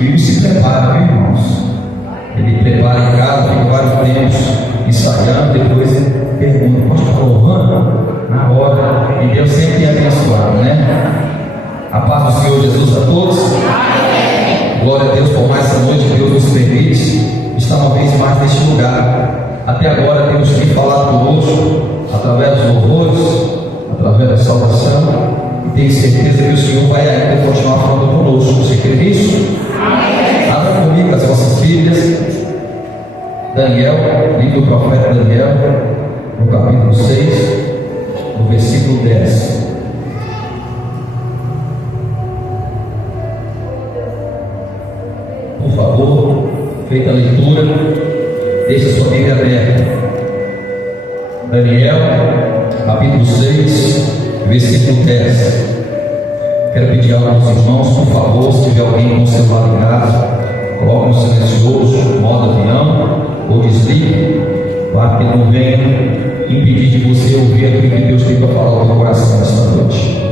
E ele se prepara, viu, irmãos? Ele prepara em casa, fica vários tempos ensaiando, depois ele pergunta: pode estar louvando? Na hora, e Deus sempre é abençoado, né? A paz do Senhor Jesus a todos. Glória a Deus por mais essa noite que Deus nos permite estar uma vez mais neste lugar. Até agora temos que falar conosco através dos louvores, através da salvação, e tenho certeza que o Senhor vai ainda continuar falando conosco. Você crê nisso? Abra comigo as vossas Bíblias. Daniel, livro do profeta Daniel, no capítulo 6, no versículo 10. Por favor, feita a leitura, deixe sua Bíblia aberta. Daniel, capítulo 6, versículo 10. Quero pedir aos irmãos, por favor, se tiver alguém com o celular ligado, coloque no silencioso, modo avião, ou desligue, para que não venha impedir de você ouvir aquilo que Deus tem para falar ao teu coração nesta noite.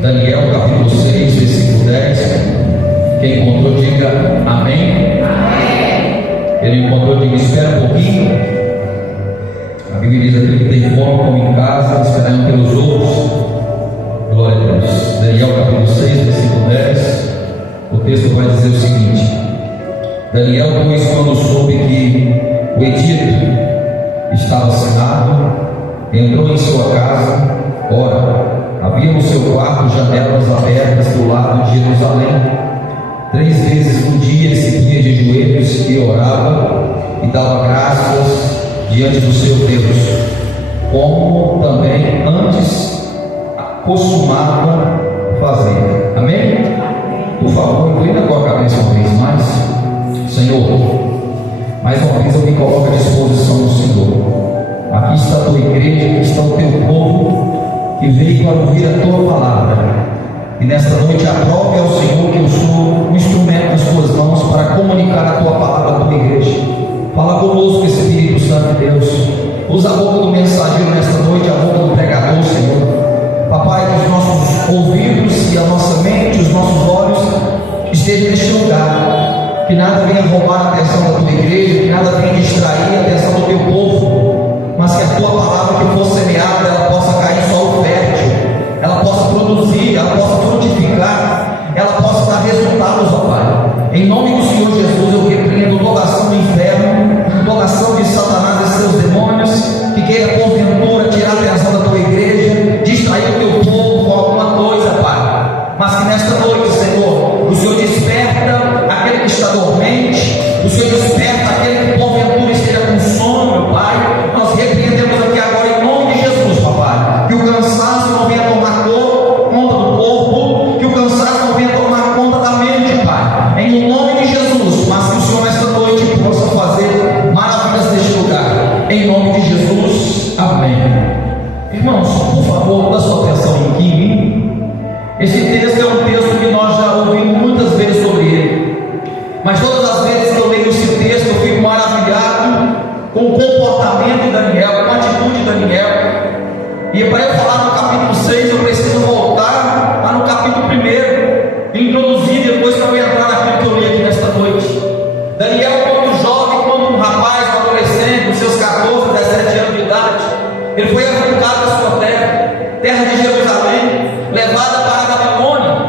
Daniel, capítulo 6, versículo 10. Quem encontrou, diga amém. Amém. Ele encontrou, diga espera um pouquinho. A Bíblia diz: aquele que tem fome, come em casa, esperando pelos outros. Glória a Deus. Daniel capítulo 6, versículo 10. O texto vai dizer o seguinte: Daniel, pois, quando soube que o edito estava assinado, entrou em sua casa. Ora, havia no seu quarto janelas abertas do lado de Jerusalém. 3 vezes por dia ele se punha de joelhos e orava e dava graças diante do seu Deus, como também antes costumava fazer. Amém? Por favor, inclina a tua cabeça uma vez mais. Senhor, mais uma vez eu me coloco à disposição do Senhor. Aqui está a tua igreja, aqui está o teu povo que veio para ouvir a tua palavra. E nesta noite aprove ao Senhor que eu sou um instrumento nas tuas mãos para comunicar a tua palavra à tua igreja. Fala conosco, Espírito Santo de Deus. Usa a boca do mensageiro nesta noite, a boca do pregador, Senhor. Papai, que os nossos ouvidos e a nossa mente, os nossos olhos estejam neste lugar. Que nada venha roubar a atenção da tua igreja, que nada venha distrair a atenção do teu povo, mas que a tua palavra que for semeada, ela possa cair em solo fértil, ela possa produzir, ela possa frutificar, ela possa dar resultados, ó Pai. Em nome do Senhor Jesus, eu repreendo toda ação do inferno, toda ação de Satanás e seus demônios, que queira porventura tirar a atenção da tua igreja, distrair o teu povo com alguma coisa, Pai. Mas que nesta noite, Senhor, o Senhor desperta aquele que está dormente, o Senhor desperta aquele que porventura esteja com sono, meu Pai. Nós repreendemos aqui agora em nome de Jesus, Papai, que o cansaço não venha tomar conta do corpo, que o cansaço não venha tomar conta da mente, Pai, em nome de Jesus. Mas que o Senhor nesta noite possa fazer maravilhas neste lugar, em nome de Jesus, amém. Irmãos, por favor, dá sua atenção aqui em mim. Esse texto é um texto que nós já ouvimos muitas vezes sobre ele, mas todas as vezes que eu leio esse texto eu fico maravilhado com o comportamento de Daniel, com a atitude de Daniel. E para eu falar no capítulo 6 eu preciso voltar lá no capítulo 1 e introduzir depois que eu entrar naquilo que eu li aqui nesta noite. Daniel, quando jovem, quando um rapaz, um adolescente, com seus 14, 17 anos de idade, ele foi arrancado da sua terra, terra de Jerusalém, levada para a Babilônia.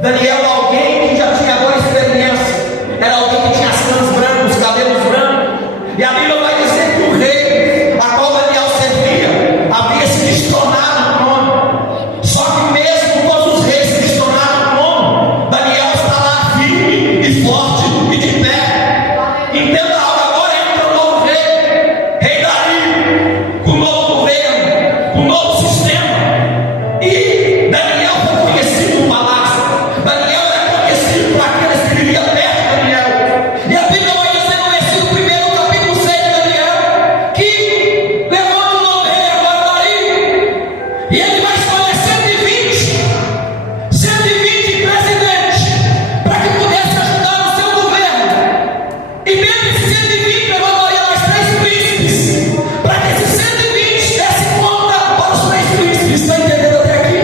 Daniel é alguém que já tinha boa experiência, era alguém que tinha as canas brancas, os cabelos brancos, e a Bíblia vai dizer que o rei a qual Daniel servia havia se destronado no trono. Só que mesmo todos os reis se destronaram no trono, Daniel está lá firme e forte e de pé. Entenda algo, agora entra o novo rei Dario, com o novo governo, com o novo sistema. E Daniel foi conhecido no palácio. Daniel era conhecido por aqueles que viviam perto de Daniel. E a Bíblia vai dizer no versículo 1, capítulo 6 de Daniel, que levanta o novo rei agora Dario, e ele vai escolher 120 presidentes para que pudesse ajudar no seu governo. E mesmo esses 120 levantaria mais 3 príncipes, para que esses 120 desse conta para os 3 príncipes. Está entendendo até aqui?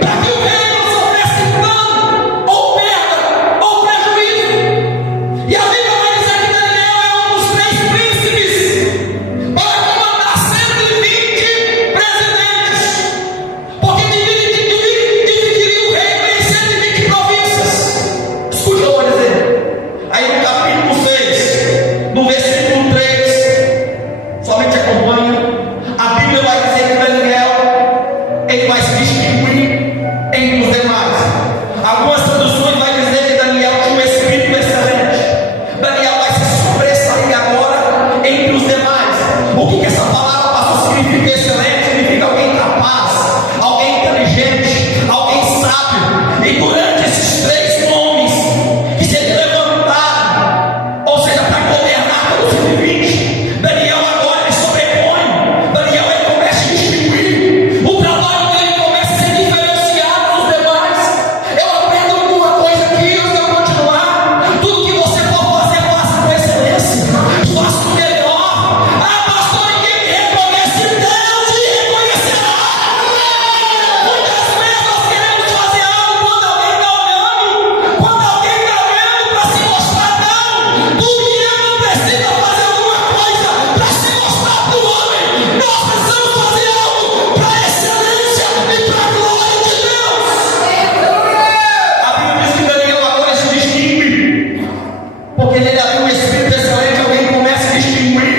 Para que o rei não sofresse dano, ou perda, ou prejuízo. E a Bíblia vai dizer que Daniel é um dos 3 príncipes para comandar 120 presidentes, porque dividiria o reino em 120 províncias. Escute o que eu vou dizer. Aí no capítulo 6, no versículo 3, somente acompanha. A Bíblia vai dizer que Daniel, ele vai se distinguir entre os demais. Algumas traduções vai dizer que Daniel tinha um espírito excelente. Daniel vai se sobressair agora entre os demais. O que essa palavra passou significa excelente? Significa alguém capaz, alguém inteligente, alguém sábio. E durante esses 3 nomes que se levantaram, ou seja, para governar pelos 120, Daniel agora ele sobrepõe. Daniel ele começa a se distinguir. O trabalho dele começa a ser diferenciado dos demais. Eu aprendo alguma coisa aqui, eu vou continuar. Tudo que você for fazer, faça com excelência. Faça o melhor. Ah, pastor, ninguém me reconhece. Deus te reconhecerá. Muitas vezes nós queremos fazer algo quando alguém está olhando, quando alguém está vendo para se mostrar. Não, o Guilherme não precisa fazer alguma coisa para se mostrar para o homem. Nós precisamos fazer algo para a excelência e para a glória de Deus. A Bíblia diz que Daniel agora se distingue, porque nele havia um espírito excelente, alguém começa a distinguir.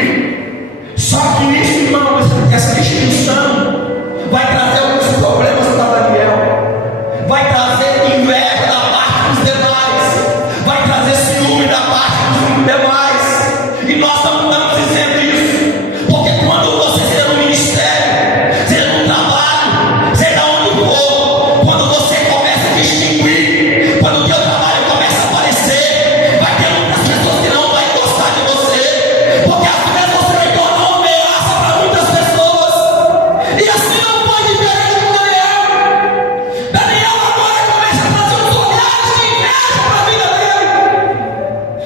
Só que isso, irmão, essa distinção vai trazer alguns problemas para Daniel, vai trazer inveja da parte dos demais, vai trazer ciúme da parte dos demais. E nós não estamos dizendo isso, porque quando você seja no ministério, seja no trabalho, seja onde for, quando você começa a distinguir, quando o teu trabalho começa a aparecer, vai ter muitas pessoas que não vão gostar de você, porque às vezes você vai tornar uma ameaça para muitas pessoas. E assim não foi diferente com Daniel. Daniel agora começa a trazer os olhares de inveja para a vida dele.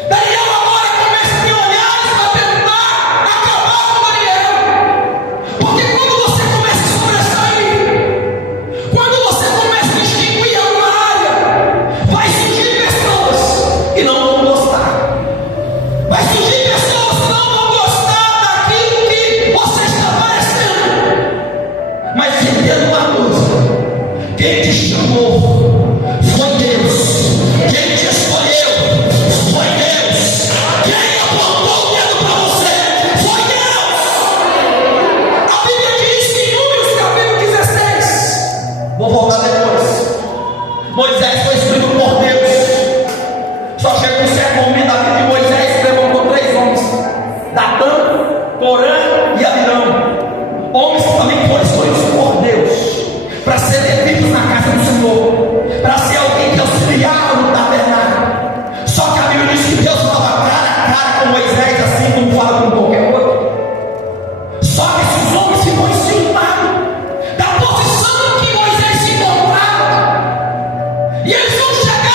Daniel agora começa a ter olhares para tentar acabar com Daniel. Porque quando você começa a sobressair, quando você começa a distinguir alguma área, vai surgir pessoas que não vão gostar. Vai surgir pessoas que não vão gostar daquilo que você está parecendo. Mas entenda uma coisa: quem te chamou foi Deus. Quem te escolheu foi Deus. Quem apontou o dedo para você foi Deus. A Bíblia diz que em Números capítulo 16, vou voltar depois, Moisés foi escolhido por Deus. Só chega um certo momento da vida de Moisés que levantou 3 homens: Datã, Corã e Abirão. Homens que também foram escolhidos por Deus para ser levitas na casa do Senhor, para ser alguém que auxiliava no tabernáculo. Só que a Bíblia diz que Deus falava cara a cara com Moisés, assim como fala com qualquer outro. Só que esses homens ficam enciumados da posição em que Moisés se encontrava, e eles vão chegar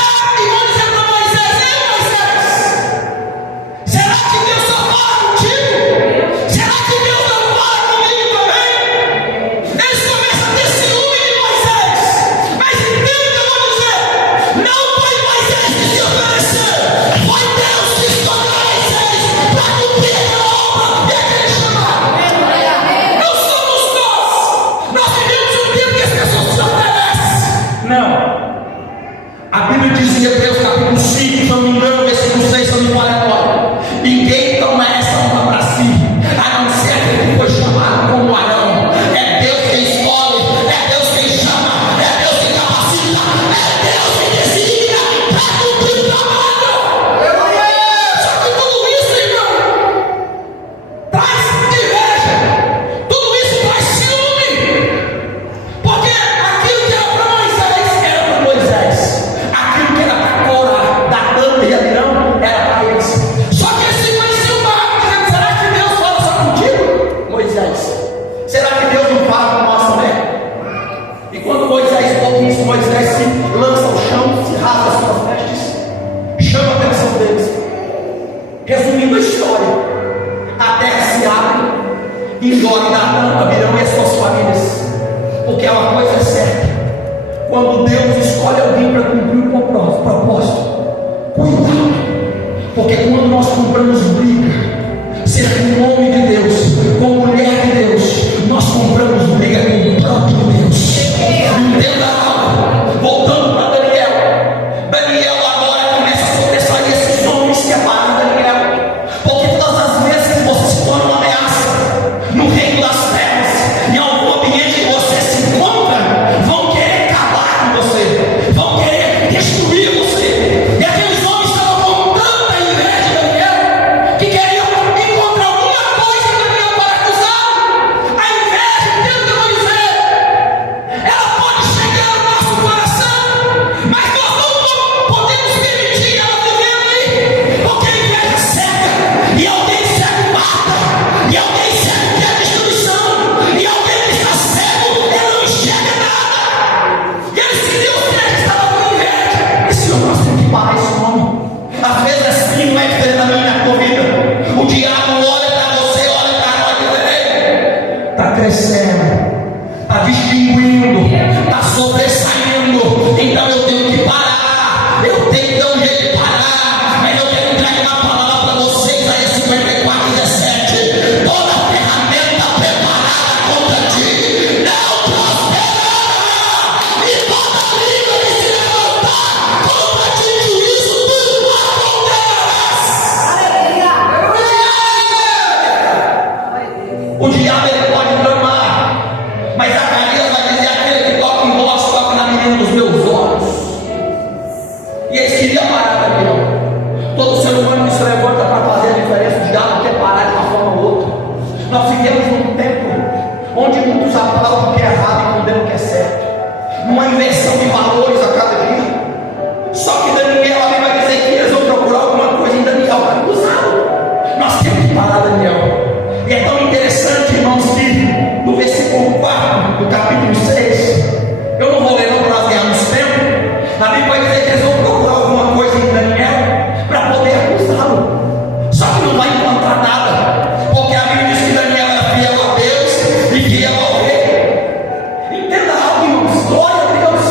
A Bíblia diz em Hebreus capítulo 5, se eu não me engano, versículo 6, se eu não me falha agora: ninguém toma essa honra para si, a não ser aquele que foi chamado como Arão. É Deus quem escolhe, é Deus quem chama, é Deus quem capacita, é Deus quem designa para cumprir o trabalho. Só que tudo isso, irmão, traz inveja, tudo isso traz ciúme, porque aquilo que era para Moisés era para Moisés, aquilo que era para Cora, Datã e Abirão era para eles. Só que esse vai ciumar, dizendo: será que Deus fala só contigo, Moisés? Será que Deus não fala com nós também? E quando Moisés ouve isso, Moisés se lança ao chão, se rasga as suas vestes, chama a atenção deles. Resumindo a história, a terra se abre e engole Datã, Abirão e as suas famílias, porque é uma coisa certa: quando Deus escolhe alguém para cumprir o propósito, cuidado, porque quando nós compramos briga, ser com o homem de Deus, com mulher de Deus, nós compramos briga com o próprio Deus. Entenda algo. Voltando para Daniel, Daniel agora começa a sobressair esses homens que separam Daniel, porque todas as vezes que você se torna uma ameaça no reino das trevas, em algum ambiente que você se encontra, vão querer acabar com você, vão querer destruir você. E aqueles homens estavam com tanta inveja de Daniel que queriam encontrar alguma coisa em Daniel para acusá-lo. A inveja, tenta dizer, ela pode chegar ao nosso coração, mas nós não podemos permitir ela viver ali, porque a inveja cega, e alguém cego mata, e alguém cego quer destruição, e alguém que está cego, ele não enxerga nada. E ele se deu certo, estava com inveja. Esse homem, nós temos que parar esse homem. Às vezes assim não é diferente da minha corrida. O diabo olha para você, olha para nós e diz: ei, está crescendo, está distinguindo, está sobressaindo, então eu tenho que parar, eu tenho que dar um jeito de parar. Mas eu quero entregar uma palavra para vocês aí, 54:17: toda ferramenta preparada contra ti não prosperará, e toda língua que se levantar contra ti em juízo tu a condenarás. O diabo ele pode clamar, mas a Maria vai dizer: aquele que toca em vós, toca na menina dos meus olhos. E eles queriam parar Daniel. Todo ser humano que se levanta para fazer a diferença, o diabo quer parar de uma forma ou outra. Nós vivemos num tempo onde muitos aplaudem o que é errado e condenam o que é certo, numa inversão de valores a cada dia. Só que Daniel, a Bíblia vai dizer que eles vão procurar alguma coisa em Daniel para acusá-lo. Nós temos que parar Daniel. E é tão interessante, irmãos, que no versículo 4 do capítulo 6, eu não vou ler não para nós ganharmos tempo, a Bíblia vai dizer que eles vão procurar alguma coisa em Daniel para poder acusá-lo. Só que não vai encontrar nada, porque a Bíblia diz que Daniel era fiel a Deus e fiel ao rei. Entenda algo, irmãos, glória a Deus.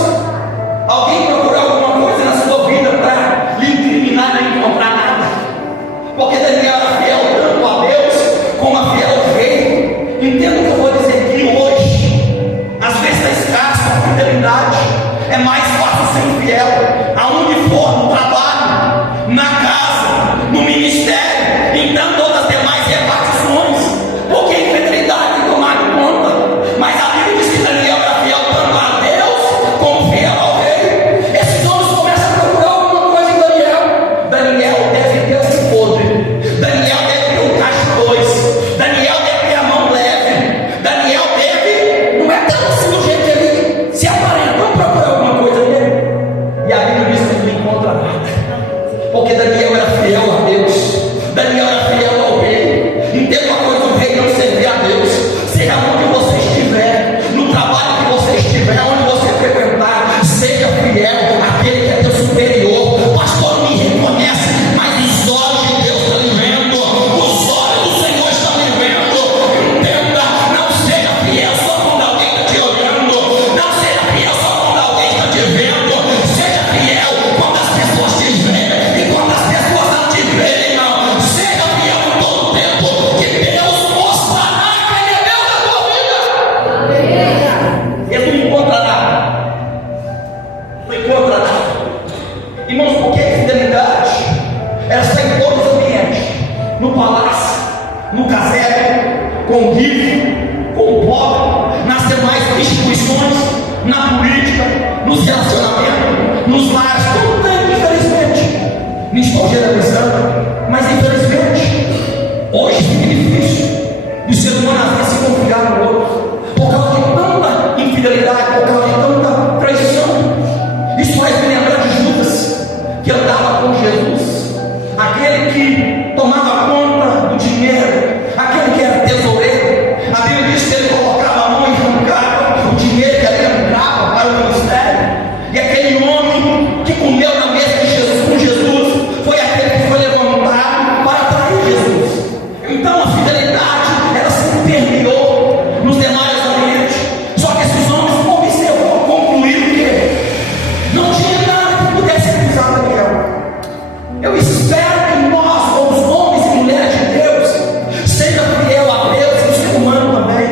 Irmãos, porque a fidelidade ela está em todos os ambientes, no palácio, no casebre, com o rico, com o pobre, nas demais instituições, na política, nos relacionamentos, nos lares, tudo tem, infelizmente. Não estou generalizando, mas infelizmente hoje fica difícil do ser humano às vezes se confiar no outro, por causa de tanta infidelidade, por causa de tanta traição. Isso faz me lembrar de Judas, que andava com Jesus, aquele que tomava conta do dinheiro, aquele que era tesoureiro. A Bíblia diz que ele colocava a mão e arrancava o dinheiro que ali entrava para o ministério. E aquele homem que comeu na mesa de Jesus com Jesus foi aquele que foi levantado para trair Jesus. Então a fidelidade ela se permeou nos demais ambientes. Só que esses homens observou, concluíram que não tinha nada que pudesse acusar Daniel. Eu espero que nós, como os homens e mulheres de Deus, seja fiel a Deus e o ser humano também.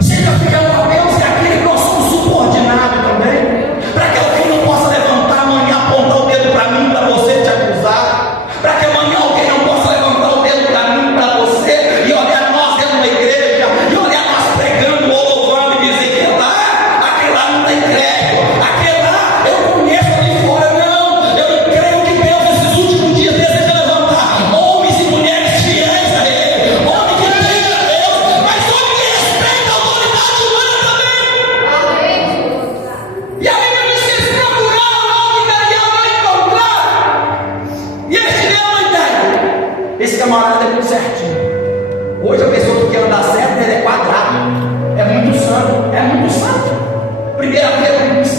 Seja fiel a Deus e aquele que nós somos subordinados também. Para que alguém não possa levantar amanhã, apontar o dedo para mim, para você te acusar. Para que amanhã alguém não possa levantar o dedo para mim, para você, e olhar nós dentro da igreja, e olhar nós pregando ou louvando e dizer que aquele lá não tem crédito, aquele lá eu conheço ali fora. Não, eu creio que Deus nesses últimos dias deseja levantar homens e mulheres fiéis a Ele, homem que tem a Deus, mas homem que respeita a autoridade humana também. E a Bíblia diz que eles procuraram o nome de Daniel, não encontraram. E eles tiveram uma ideia: esse camarada é muito certinho. Hoje a pessoa que quer andar certo, ele é quadrado, é muito santo, é muito santo. 1 Pedro 15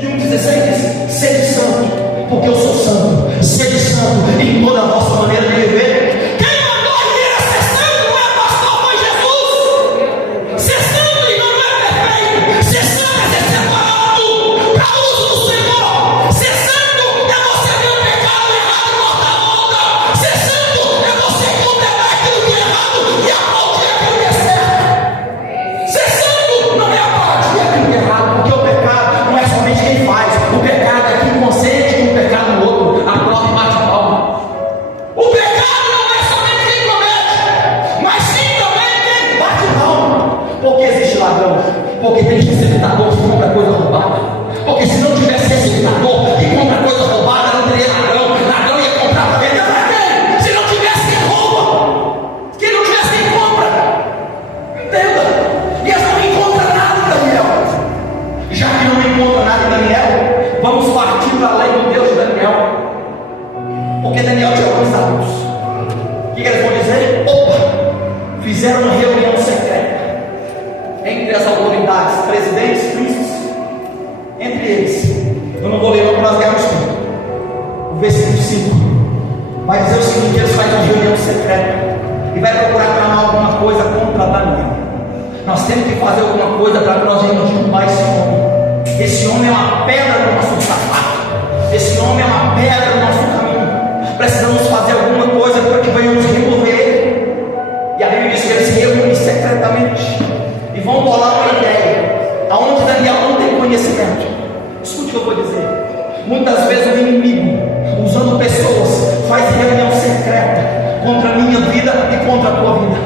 e 1,16 diz: sede santo, porque eu sou santo. Sede santo em toda a vossa maneira de viver. Quem mandou a igreja ser santo não é pastor, foi Jesus. Ser santo, irmão, não é perfeito. Ser santo é ser separado para uso do Senhor. Ser santo é você ver o pecado errado e cortar a onda. Ser santo é você condenar aquilo que é errado e aplaudir aquilo que é certo. Ser santo não é aplaudir aquilo que é errado, porque o pecado não é somente quem faz. O pecado é quem consente um pecado no outro, aplaude e bate palma. O pecado não é somente quem comete, mas sim também quem bate palma. Porque existe ladrão, porque tem receptador que compra coisa roubada. Porque se não tivesse receptador que compra coisa roubada, não teria ladrão. Ladrão ia comprar para vender para quem? Se não tivesse quem rouba, se não tivesse quem compra. Entenda? E eles não encontram nada em Daniel. Já que não encontra nada em Daniel, vamos partir para além do Deus de Daniel. Porque Daniel tinha alguns adultos. O que eles vão dizer? Opa! Fizeram uma reunião secreta entre as autoridades, presidentes, príncipes, entre eles. Eu não vou ler não para nós ganharmos tempo. O versículo 5 vai dizer o seguinte: eles fazem uma reunião secreta e vai procurar tramar alguma coisa contra Daniel. Nós temos que fazer alguma coisa para que nós venhamos derrubar esse homem. Esse homem é uma pedra no nosso sapato. Esse homem é uma pedra no nosso caminho. Precisamos fazer alguma coisa para que venhamos remover ele. E a Bíblia diz que eles se reúnem secretamente e vão bolar uma ideia aonde Daniel não tem conhecimento. Escute o que eu vou dizer. Muitas vezes o inimigo, usando pessoas, faz reunião secreta contra a minha vida e contra a tua vida.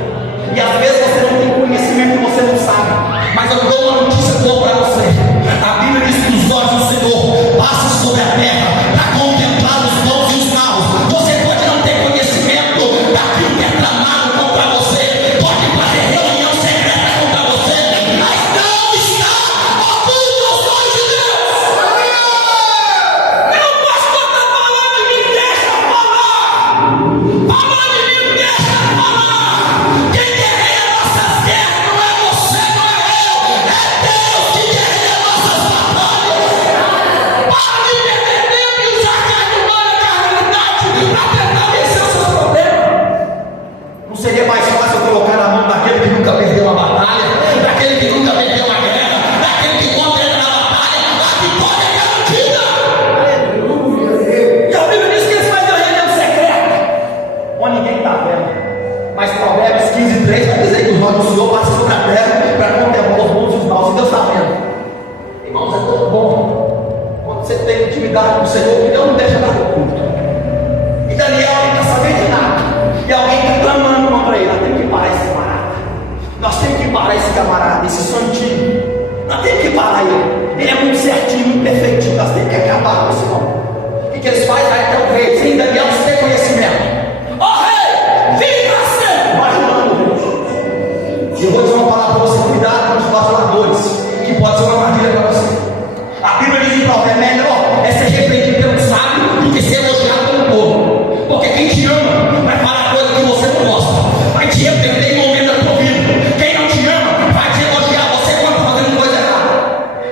E às vezes você não tem conhecimento e você não sabe. Mas eu dou uma notícia boa para você. A Bíblia diz que os olhos do Senhor passam sobre a terra para contemplar os bons e os maus. Você pode não ter conhecimento daquilo que é tramado contra você, pode fazer reunião secreta contra você, mas não está oculto aos olhos de Deus. Meu pastor está falando, me deixa falar. Falando de mim, deixa falar. Quem guerreia nossas guerras não é você, não é eu, é Deus que guerreia. você tem intimidade com o Senhor, que Deus não deixa nada oculto. E Daniel não está sabendo de nada. E alguém está clamando contra ele. Nós temos que parar esse camarada. Nós temos que parar esse camarada, esse santinho. Nós temos que parar ele. Ele é muito certinho, muito perfeitinho. Nós temos que acabar com esse homem. O que eles fazem? Vai até o rei. Sem Daniel sem conhecimento. Ó rei, vive para sempre. Vai ajudando o rei. E eu vou dizer uma palavra para você: cuidado com os bajuladores, que pode ser uma armadilha para você. A Bíblia diz em Provérbios: é melhor é ser repreendido pelo sábio do que ser elogiado pelo povo. Porque quem te ama vai falar coisa que você não gosta, vai te repreender em momento da tua vida. Quem não te ama vai te elogiar você quando está fazendo coisa errada.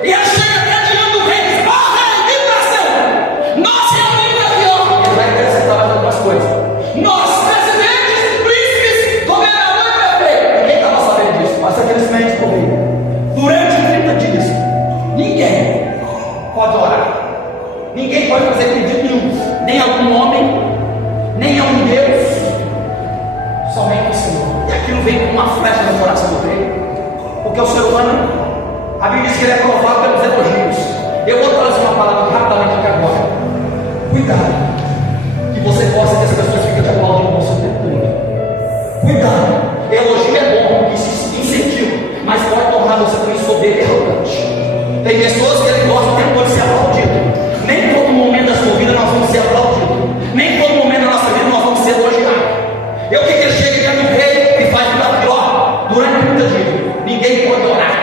E aí chega até diante do rei e diz: ó rei, vive para sempre. Nós realmente é pior. Ele vai acrescentar mais algumas coisas. Nós, presidentes, príncipes, governador e prefeito. Ninguém estava sabendo disso, mas aqueles médicos do rei. Durante 30 dias, ninguém pode orar, ninguém pode fazer pedido nenhum, nem algum homem, nem a um Deus, somente o Senhor. E aquilo vem como uma flecha no coração do rei, porque o ser humano, a Bíblia diz que ele é provado pelos elogios. Eu vou trazer uma palavra rapidamente aqui agora. Cuidado, que você possa, que as pessoas fiquem te aplaudindo com você o tempo todo. Cuidado, elogio é bom, isso incentiva, mas pode tornar você também soberbo e arrogante. Tem pessoas que ele gosta o tempo todo de ser aplaudido. Nem todo momento da sua vida nós vamos ser aplaudidos. Nem todo momento da nossa vida nós vamos ser elogiados. Eu que ele chega diante do rei e faz uma pior durante 30 dias. Ninguém pode orar.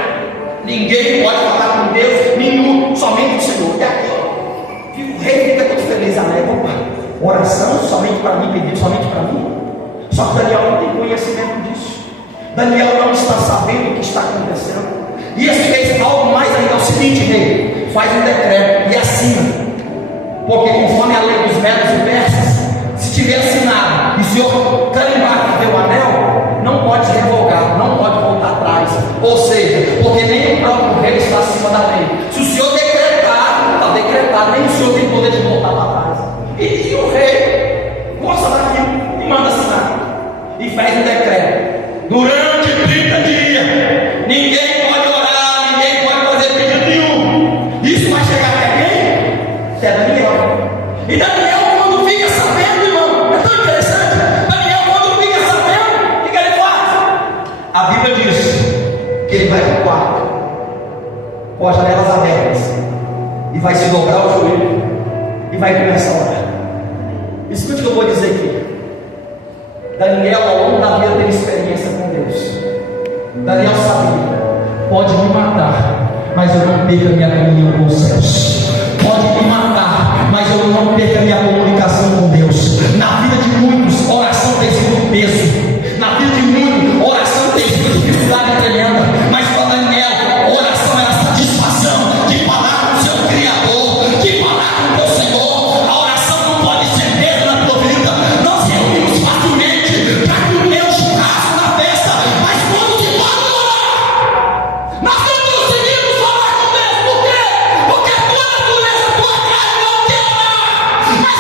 Ninguém pode falar com Deus nenhum, somente o Senhor. E aqui, ó, o rei fica todo feliz, alegre. Opa, oração somente para mim, pedido somente para mim. Só que Daniel não tem conhecimento disso. Daniel não está sabendo o que está acontecendo. E esse fez algo mais ainda. É o seguinte, rei: faz um decreto e assina, porque conforme a lei dos medos e persas, se tiver assinado e o senhor carimbar que deu o anel, não pode se revogar, não pode voltar atrás. Ou seja, porque nem o próprio rei está acima da lei. Se o senhor decretar, está decretado, nem o senhor tem poder de voltar para trás. E o rei gosta daquilo e manda assinar e faz um decreto. Durante 30 dias, ninguém pode orar, ninguém pode fazer pedido nenhum. Isso vai chegar até quem? Até Daniel. E Daniel, quando fica sabendo, irmão, é tão interessante. Daniel, quando fica sabendo, o que ele faz? A Bíblia diz que ele vai para o quarto, com as janelas abertas, e vai se dobrar o joelho, e vai começar a orar. Escute o que eu vou dizer aqui. Daniel, ao longo da vida, teve experiência com Deus. Daniel sabia: pode me matar, mas eu não perco a minha comunhão com os céus. Pode me matar, mas eu não perco a minha comunicação com Deus. Na vida de muitos, oração tem sido peso. Na vida de muitos, oração tem sido dificuldade tremenda. Mas para Daniel, oração era satisfação de falar com o seu Criador, de falar com o teu Senhor. A oração não pode ser peso na tua vida. Nós reunimos facilmente para comer o churrasco na festa, mas quando se pode orar, nós não conseguimos orar com Deus. Por quê? Porque a tua natureza, a tua carne não quer orar. Mas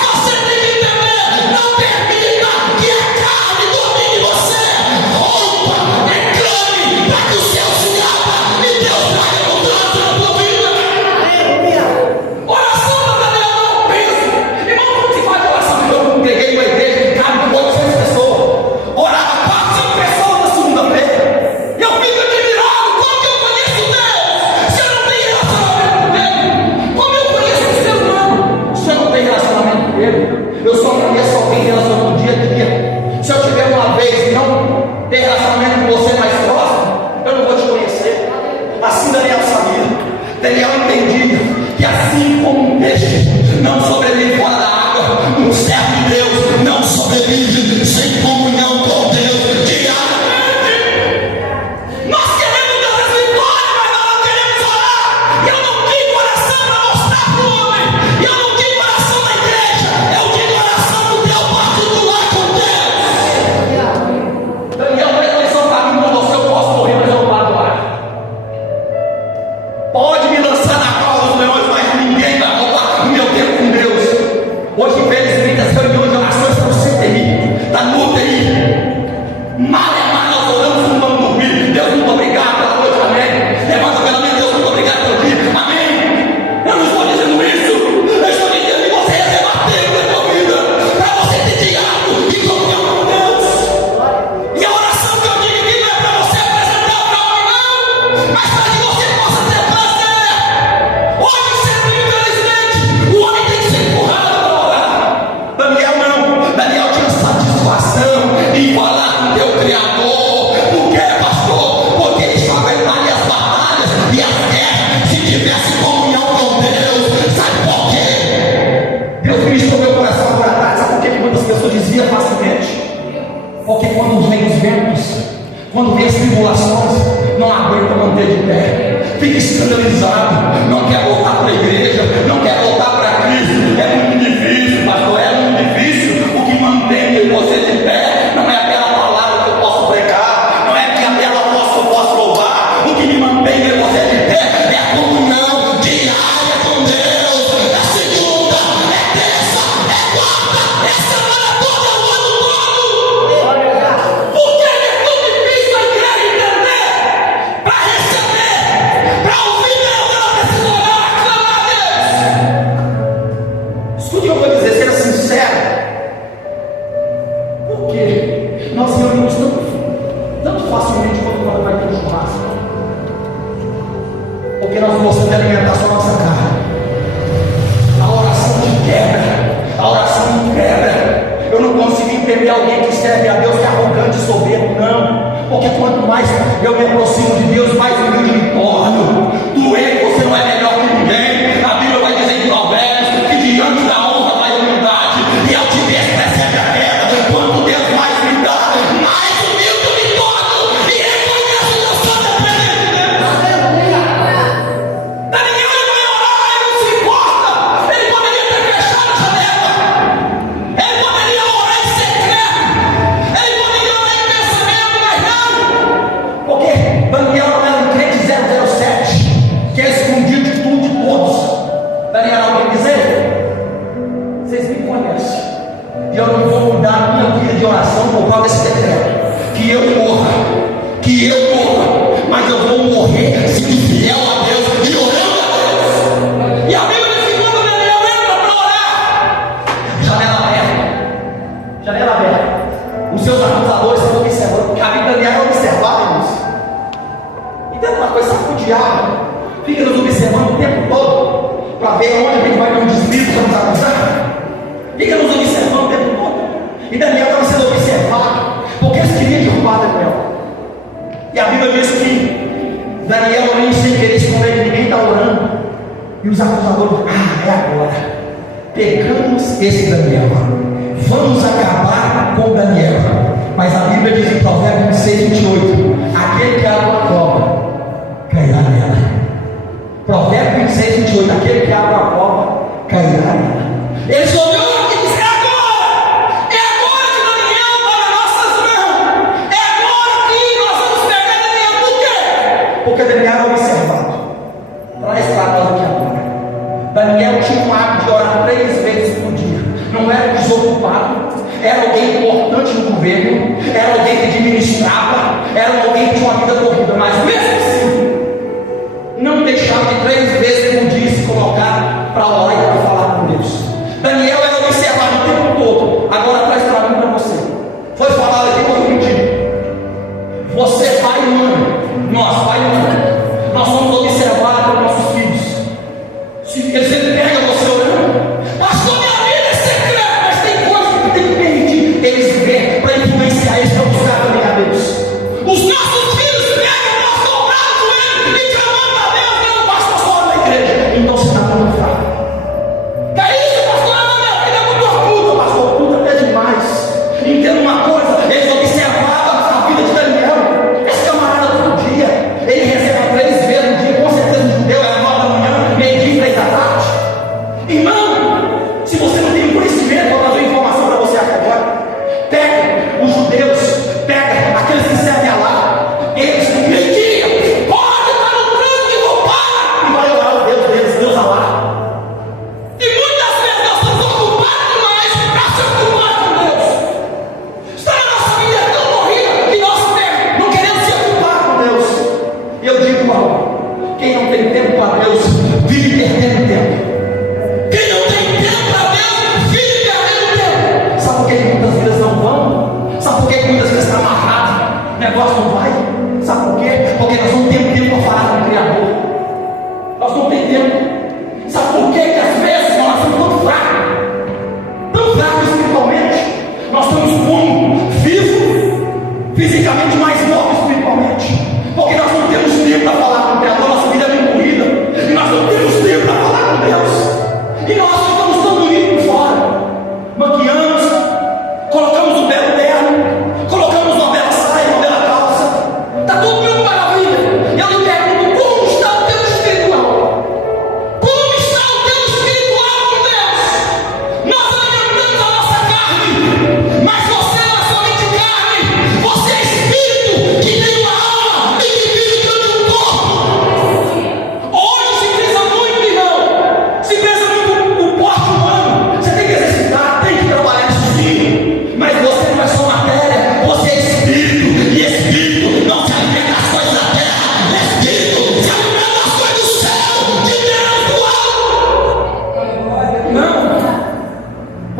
vem os ventos, quando vem as tribulações, não aguenta manter de pé, fica escandalizado, não quer voltar para a igreja, não quer voltar para Cristo. É muito difícil, pastor, é muito difícil. O que mantém você de pé não é aquela palavra que eu posso pregar, não é aquela voz que eu posso louvar. O que me mantém você de pé é a comunhão diária com Deus. É segunda, é terça, é quarta, é semana toda, o ano todo. Porque é tão difícil a igreja entender, para receber, para ouvir Deus, ela precisa orar, clamar a Deus. Escute o que eu vou dizer, seja sincero. Porque nós reunimos tanto facilmente quando vai ter um churrasco. Porque nós gostamos de alimentar só a nossa carne. A oração te quebra. A oração me quebra. Eu não consigo entender alguém que serve a Deus que é arrogante e soberbo, não. Porque quanto mais eu me aproximo de Deus, mais humilde me torno. Tu és, você não é melhor que ninguém. A Bíblia vai dizer em Provérbios que diante da honra vai a humildade, e altivez precede a queda. Quanto Deus mais me dá, mais humilde eu me torno, e reconheço que eu sou dependente de Deus. Daniel, ele vai orar, ele não se importa. Ele poderia ter fechado a janela, ele poderia orar em secreto, ele poderia orar em pensamento, mas não. Porque Daniel não era um crente 007, que é escondido de tudo, de todos. Daniel, alguém dizer? Vocês me conhecem, e eu não vou mudar a minha vida de oração por causa desse decreto. Que eu morra, mas eu vou morrer sendo fiel a Deus e orando a Deus. E a Bíblia diz que quando Daniel entra para orar, janela aberta, os seus acusadores estão observando, porque a vida de Daniel é observada, irmãos. Então uma coisa, sabe que o diabo fica nos observando o tempo todo, para ver onde a gente vai ter um desvio para nos acusar? Fica nos observando o tempo todo. E Daniel estava sendo observado, porque eles queriam derrubar Daniel. E a Bíblia diz que Daniel, nem sem querer esconder que ninguém está orando. E os acusadores, é agora. Pegamos esse Daniel. Vamos acabar com Daniel. Mas a Bíblia diz em Provérbios 26:28: aquele que abre uma cova, cairá nela. Provérbios 26:28: aquele que abre uma cova, cairá nela. Eles ouviram que diz: é agora que Daniel está nas nossas mãos, é agora que nós vamos pegar Daniel. Por quê? Porque Daniel era observado. Traz para nós aqui agora. Daniel tinha um hábito de orar 3 vezes por dia. Não era um desocupado, era alguém importante no governo, era alguém que administrava, era alguém que tinha uma vida corrida, mas mesmo assim não deixava de 3 vezes por dia se colocar para orar e para falar com Deus. Daniel era observado o tempo todo. Agora traz para mim e para você. Foi falado aqui, vou repetir. Você, pai e mãe, nós, pai e mãe, nós somos observados pelos nossos filhos. Se eles pegam você orando, pastor, minha vida é secreta, mas tem coisa que tem que permitir eles verem para influenciar eles para buscar também a Deus. Os nossos filhos pegam nós dobrados com ele e clamando a Deus, não basta só na igreja. Então você está muito fraco. Que é isso, pastor? Não, minha vida é muito oculta, pastor. Oculta até demais. Entenda uma coisa, eles observavam a vida de Daniel. Esse camarada todo dia, ele recebe 3 vezes no dia, com certeza o judeu era 9 da manhã, meio-dia e 3 da tarde. Irmão, se você não tem conhecimento, vou trazer informação para você agora. Pega os judeus, pega aqueles que servem a lá, eles meio-dia, pode estar no tranco e vou parar, e vai orar o Deus deles, Deus Alá. E muitas vezes nós estamos ocupados demais para se ocupar com Deus. Está na nossa vida tão corrida que nós não queremos se ocupar com Deus. E eu digo algo: quem não tem tempo para Deus, vive perdendo tempo. Quem não tem tempo para Deus, vive perdendo tempo. Sabe por que muitas vidas não vão? Sabe por que muitas vezes está amarrado? O negócio não vai? Sabe por quê? Porque nós não temos tempo para falar com o Criador. Nós não temos tempo. Sabe por quê? Que às vezes nós somos tão fracos espiritualmente. Nós estamos como vivos, fisicamente mais mortos espiritualmente. Porque nós não temos tempo para falar com o Criador. Nossa vida é bem corrida. E nós não temos tempo para falar com Deus. E nós ficamos tão bonitos por fora. Maquiamos, colocamos um belo terno, colocamos uma bela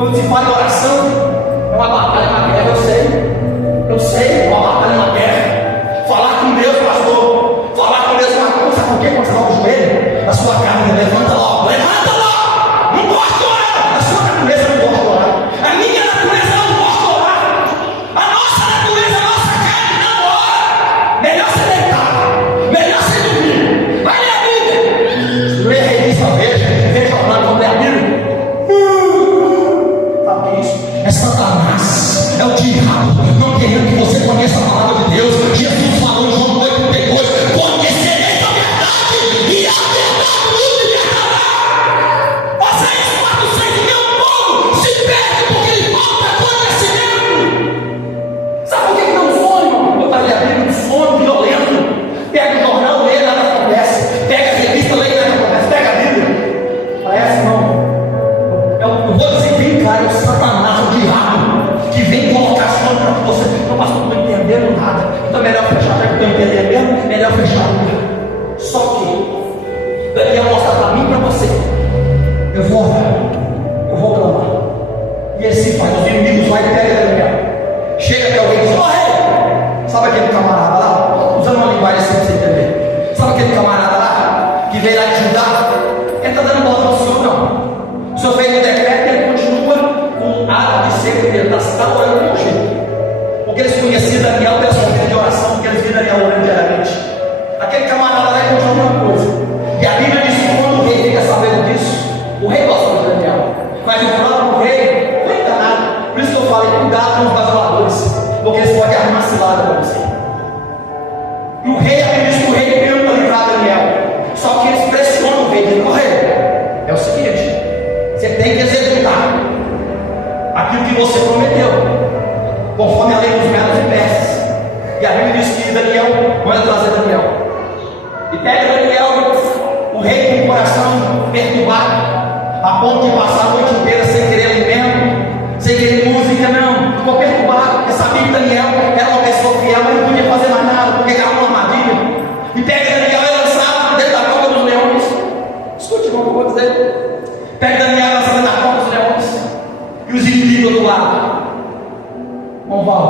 Quando se fala em oração, é uma batalha, uma guerra, eu sei, é uma batalha, uma guerra. Falar com Deus, pastor, falar com Deus é uma coisa, sabe por quê? Quando você dá o joelho, a sua carne levanta logo, não gosto de orar, a sua natureza não gosta de orar, a minha natureza não gosta de orar, a nossa natureza, a nossa carne não ora. Melhor ser deitado, melhor ser dormir, vai ler a Bíblia. Se ler a revista, veja orando, vamos ler a Bíblia. Sabe isso? É Satanás, é o diabo, não querendo que você conheça a palavra de Deus. Jesus falou em João 8,32: conhecereis a verdade, e a verdade vos libertará. Oséias 4,6: o meu povo se perde porque lhe falta conhecimento. Sabe por que não fome, irmão? Eu falei a Bíblia de fome, violento. Pega o jornal, lê, nada acontece. Pega a revista, lê, nada acontece. Pega a Bíblia. Parece, irmão. Eu vou dizer bem claro: é o Satanás, o diabo, que vem colocar as coisas para você. Não, pastor, não estou entendendo nada. Então é melhor fechar, já que eu estou entendendo mesmo, melhor fechar. Só que Daniel mostra para mim e para você. Eu vou orar, eu vou clamar. E assim faz, os inimigos vai e pega Daniel. Chega até o rei e diz: ó rei, sabe aquele camarada lá? Usando uma linguagem assim para você entender. Sabe aquele camarada lá que veio lá de Judá? Ele está dando bola no senhor, não. O senhor fez um decreto e ele continua com ato de ser, ele está orando com jeito. Porque eles conheciam Daniel pela sua vida de oração, porque eles viram Daniel orando diariamente. Aquele camarada vai continuar uma coisa. E a Bíblia diz que quando o rei fica sabendo disso, o rei gosta de Daniel, mas o próprio rei não está nada. Por isso que eu falei: cuidado com os bajuladores, porque eles podem armar cilada para você. E o rei, a Bíblia diz que o rei tenta livrar Daniel, só que eles pressionam o rei, dizendo: ó rei, é o seguinte, você tem que executar aquilo que você prometeu, conforme a lei dos medos e persas. E a Bíblia diz que Daniel, manda trazer Daniel, e pega Daniel, o rei com o coração perturbado, a ponto de passar a noite inteira sem querer alimento, sem querer música, não, ficou perturbado, porque sabia que Daniel era uma pessoa fiel, mas não podia fazer mais nada, porque caiu numa armadilha. E pega Daniel e é lançado dentro da cova dos leões. Escute, irmão, o que eu vou dizer. Pega Daniel e lançado na cova dos leões, e os inimigos do outro lado. Vamos, Val,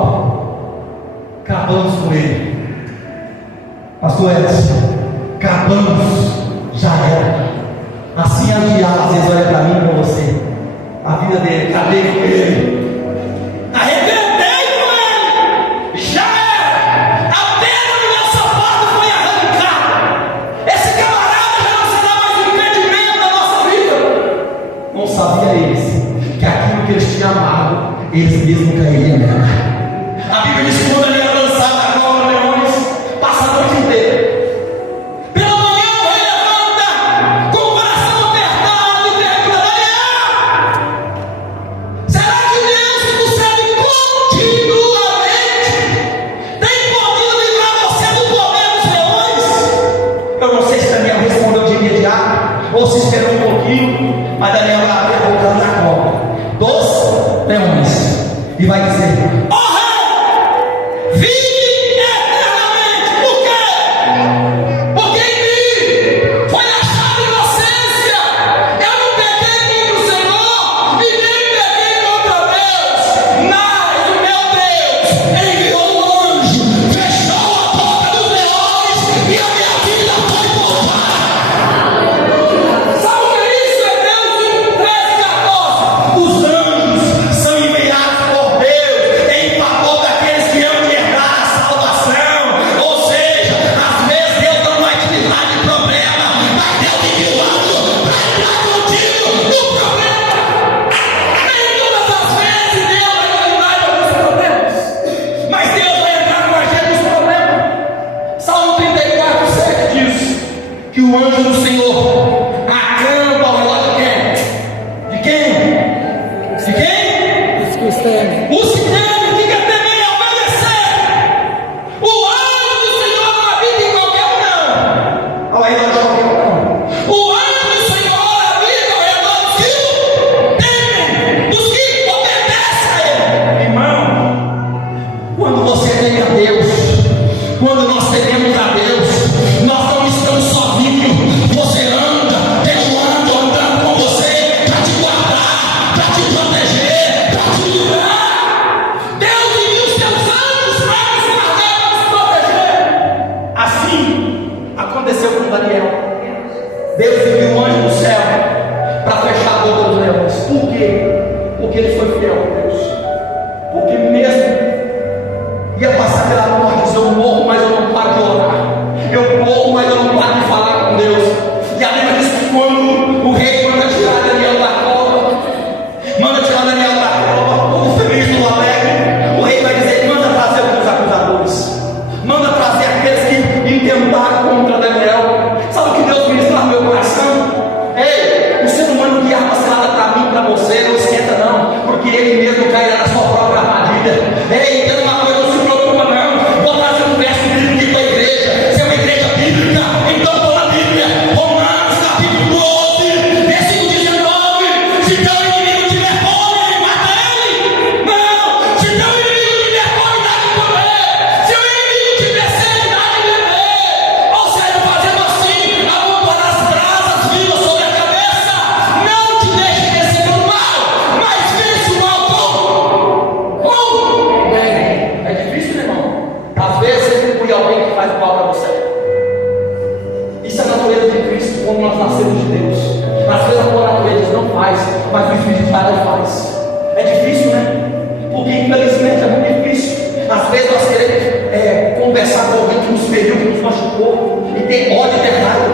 acabamos com ele. Pastor Edson, acabamos, já era. Assim é o diabo, às vezes olha para mim e para você. A vida dele, acabei com ele, arrebentei com ele, já era. A pedra do meu sapato foi arrancada. Esse camarada já não será mais um impedimento da nossa vida. Não sabia eles que aquilo que eles tinham amado, eles mesmos cairiam nela. A Bíblia diz que quando ele era lançado na cova dos leões, passa a noite inteira. Pela manhã o rei levanta com o coração apertado e pergunta: Daniel, será que Deus que concede continuamente tem podido livrar você do poder dos leões? Eu não sei se Daniel respondeu de imediato ou se esperou um pouquinho, mas Daniel lá voltando na cova dos leões e vai dizer: ó rei, vive eternamente. Por quê? Porque em mim foi achada inocência. Eu não pequei contra o Senhor e nem pequei contra Deus, mas o meu Deus enviou um anjo, fechou a boca dos leões e a minha vida foi poupada. Sabe o que é isso? Hebreus 1:13-14. Os anjos são enviados por Deus delas. Por quê? Porque ele foi fiel a Deus. Porque mesmo ia passar pela morte, eu morro, mas eu não paro de orar. Eu morro, mas eu não paro de falar com Deus. E a Bíblia diz que quando o rei manda tirar Daniel da cova, o feliz do alegre, o rei vai dizer: manda trazer os acusadores, manda trazer aqueles que intentaram contra Daniel. Sabe o que Deus ministra no meu coração? Ei, o ser humano que arma cilada para mim, para você, não esquenta não, porque ele mesmo cairá na sua própria armadilha. Ei, entenda uma coisa, não se preocupa não. Vou trazer um verso bíblico para a igreja. Se é uma igreja bíblica, então estou na Bíblia. Romanos capítulo 12, versículo 19. Se teu inimigo tiver fome, mata ele. Não, se teu inimigo tiver fome, dá de comer. Se o inimigo tiver sede, dá de beber. Ou seja, fazendo assim, a bomba das brasas viva sobre a cabeça. Não te deixe descer do mal, mas vence o mal como? É difícil, né, irmão? Às vezes você procura alguém que faz o mal para você. Isso é a natureza de Cristo, como nós nascemos de Deus. Às vezes a tua natureza não faz, mas o Espírito de Pai faz. É difícil, né? Porque infelizmente é muito difícil. Às vezes nós queremos conversar com alguém que nos feriu, que nos machucou, e tem ódio e tem raiva.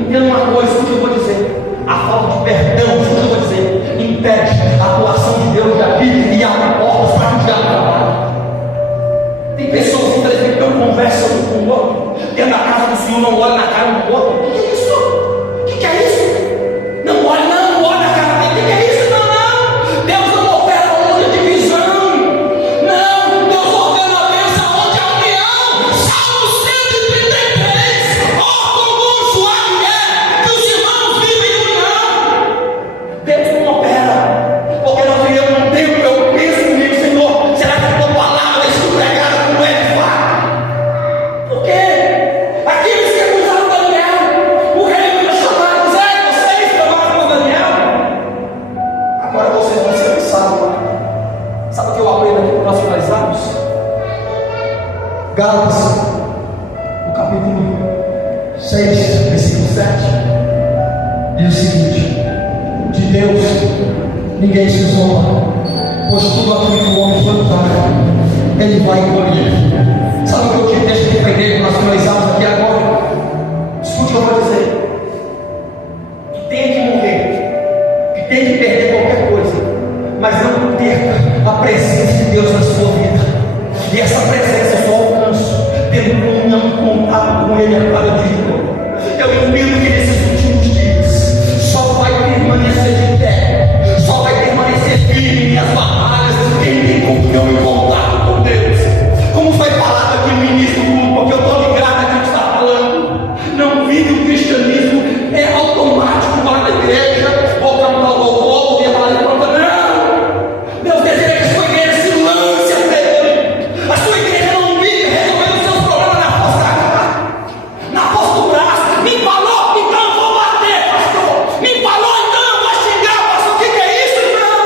Entenda uma coisa, o que eu vou dizer: a falta de perdão, o que eu vou dizer, impede a atuação de Deus aqui e abre portas para que o diabo trabalhe. Tem pessoas que infelizmente não conversam com o outro, dentro da casa do Senhor, não olha na cara um do outro. O que é isso? O que é isso? Não olha, não olha na cara dele. O que é isso? Não, não. Deus não opera onde a divisão. Não, Deus ordena a bênção onde a união. Salmo 133. Ó, como suave é que os irmãos vivem em união. Deus não opera, porque nós vivemos num tempo. Eu penso comigo, Senhor, será que a tua palavra vai ser pregada como é de fato? Por quê? Aqueles que acusaram Daniel, o rei manda chamar e dizer: vocês trabalham com Daniel. Agora vocês vão ser lançados. Sabe o que eu aprendo aqui para nós finalizarmos? Gálatas, no capítulo 6, versículo 7, diz o seguinte: de Deus ninguém se zomba, pois tudo aquilo que o homem plantar, ele vai colher. Sabe o que eu te deixo de aprender para nós finalizarmos aqui agora? Escute o que eu vou dizer: que tem que morrer, que tem que perder qualquer coisa, mas não perca a presença de Deus na sua vida. E essa presença eu só alcanço tendo comunhão e contato com Ele a cada dia. Eu entendo que nesses últimos dias só vai permanecer de pé, só vai permanecer firme em minhas batalhas quem tem comunhão e contato com Deus. Como foi falado aqui no início do mundo, porque eu estou ligado aqui que está falando. Não vive o cristianismo automático lá na igreja, ou cantar o louvor, ou ir falar de prova. Não! Deus deseja que a sua igreja se lance a Ele. A sua igreja não vive resolvendo seus problemas na força da cara, na força do braço. Me falou, então eu vou bater, pastor. Me falou, então eu vou xingar, pastor. O que é isso, irmão?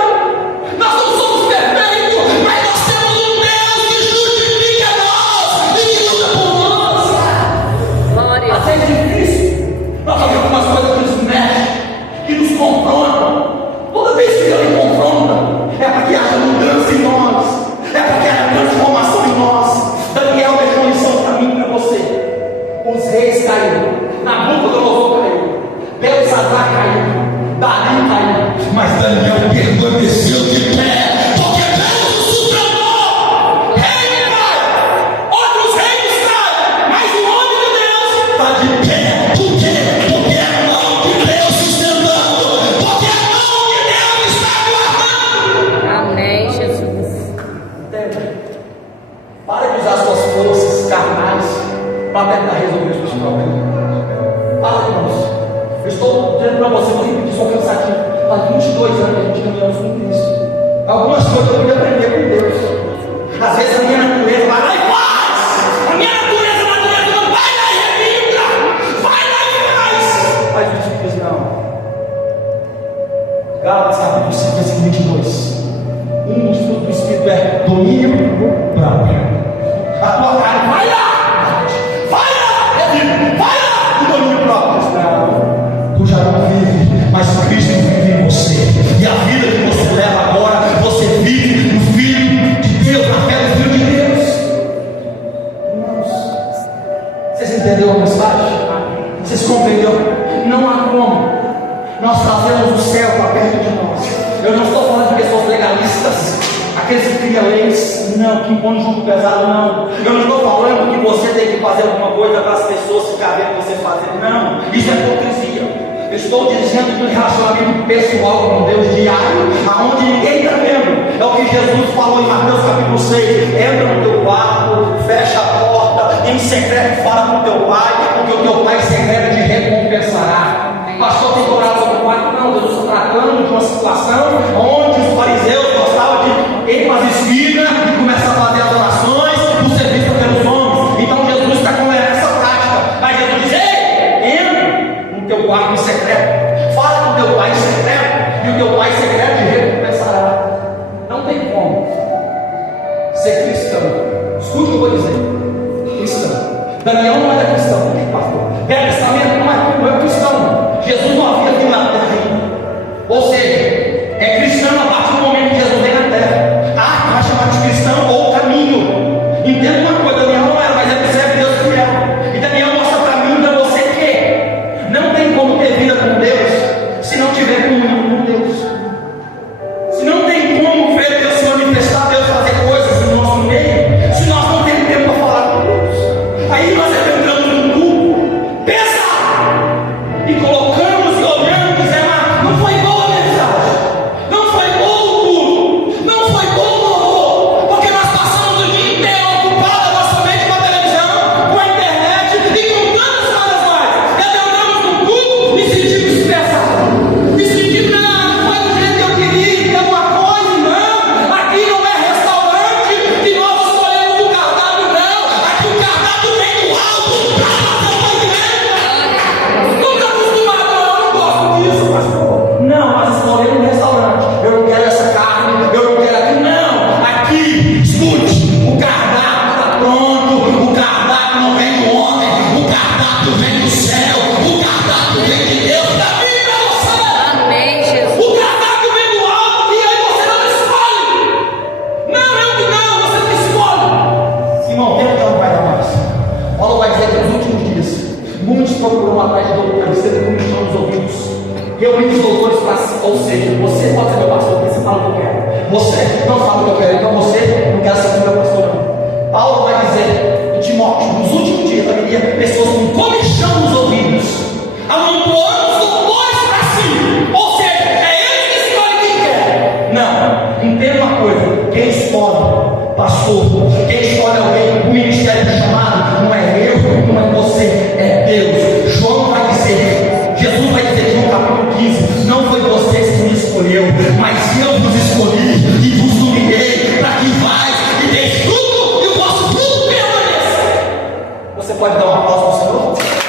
Nós não somos perfeitos, mas nós temos um Deus que justifica nós e que luta por nós. Glória. Até é difícil. Nós temos algumas coisas que nos mexem, que nos confrontam. Toda vez que Ele confronta, é para que haja mudança em nós, é para que haja transformação em nós. Daniel deixou uma lição para mim e para você. Os reis caíram, Nabucodonosor caiu, Belsazar caiu, Dario caiu, mas Daniel permaneceu de pé, porque Deus o sustentou. Reino cai, outros reinos caem, mas o homem de Deus está de pé. Por quê? Porque é a mão de Deus sustentando, porque é a mão de Deus está guardando. Amém, Jesus. Entende? Para de usar suas forças carnais para tentar resolver os seus problemas. Para, irmãos. Eu estou dizendo para você, vou repetir, sou cansativo. Faz 22 anos que a gente caminhamos com Cristo. Algumas coisas eu pude aprender com Deus. Às vezes a minha natureza vai lá e faz. A minha natureza não vai lá e revida. Vai lá e faz. Mas o Espírito diz não. Gálatas capítulo 5, versículo 22. Um dos frutos do Espírito é domínio próprio. A tua carne vai lá, vai lá, o domínio próprio. Não, tu já não vive, mas Cristo vive em você. E a vocês, não, que impõe jugo pesado, não. Eu não estou falando que você tem que fazer alguma coisa para as pessoas ficarem vendo você fazer, não. Isso é hipocrisia. Eu estou dizendo do relacionamento pessoal com Deus diário, aonde ninguém está vendo. É o que Jesus falou em Mateus capítulo 6. Entra no teu quarto, fecha a porta, em secreto fala com o teu pai, porque o teu pai em secreto te recompensará. Pastor, tem que orar sobre o quarto? Não, Deus está tratando de uma situação onde os fariseus gostavam de ir para as esquinas e começar a fazer as orações por ser vista pelos homens. Então Jesus está com essa prática. Mas Jesus diz: ei, entra no teu quarto em secreto, fala com o teu pai em secreto, e o teu pai em secreto te recompensará. Não tem como ser cristão. Escute o que eu vou dizer: cristão. Daniel não era cristão, pastor. Velho Testamento não é cristão. Jesus não havia vindo na terra ainda. Ou seja, é cristão a partir do momento que Jesus vem na terra. Vai chamar de cristão ou caminho. Entenda uma coisa: Daniel não era, mas é servo de Deus que é. E Daniel mostra para mim e para você que não tem como ter vida com Deus se não tiver comunhão com Deus. Se não tem como ver Deus se manifestar, Deus fazer coisas no nosso meio, se nós não temos tempo para falar com Deus. Aí nós entramos num culto pesado e colocamos e olhamos e dizemos: não foi boa a mensagem, não foi bom o culto, não foi bom o louvor, porque nós passamos o dia inteiro ocupados a nossa mente com a televisão, com a internet e com tantas coisas mais. E entramos no culto e sentimos estressados, e sentimos: não foi do jeito que eu queria, é uma coisa, não, aqui não é restaurante que nós escolhemos o cardápio, não, aqui o cardápio vem do alto para fazer uma igreja. Não está acostumado, eu não gosto disso, pastor. Não, nós escolhemos um restaurante. Eu não quero essa carne, eu não quero aqui. Não, aqui, escute, o cardápio está pronto. O cardápio não vem do homem, o cardápio vem do céu, o cardápio vem de Deus para mim e para você. Amém, Jesus. O cardápio vem do alto e aí você não escolhe. Não, eu que não, você não escolhe. Irmão, tempo que não vai dar mais. Paulo vai dizer que nos últimos dias muitos procuram atrás de doutores, sendo comichão nos ouvidos. Reunindo os doutores para si. Ou seja, você pode ser meu pastor, porque você fala o que eu quero. Você não fala o que eu quero, então você não quer ser meu pastor, não. Paulo vai dizer em Timóteo: nos últimos dias haveria pessoas com comichão nos ouvidos, amontoando os doutores para si. Ou seja, é ele que escolhe quem quer. Não, entenda uma coisa: quem escolhe pastor, quem escolhe alguém, o ministério do chamado, não é eu, não é você, é Deus. João vai dizer, Jesus vai dizer em João capítulo 15: não foi vocês que me escolheu, mas eu vos escolhi e vos nomeei para que vais e deis fruto e o vosso fruto permaneça. Você pode dar um aplauso ao Senhor?